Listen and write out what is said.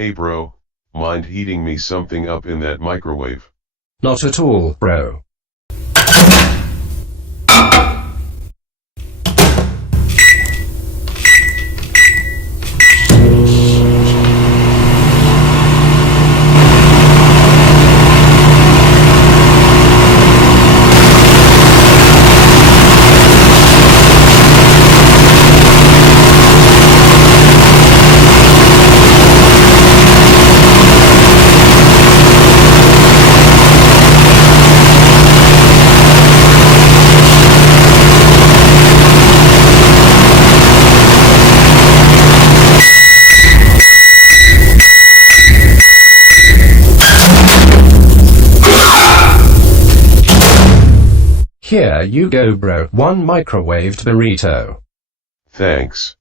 Hey bro, mind heating me something up in that microwave? Not at all, bro. Here you go, bro. One microwaved burrito. Thanks.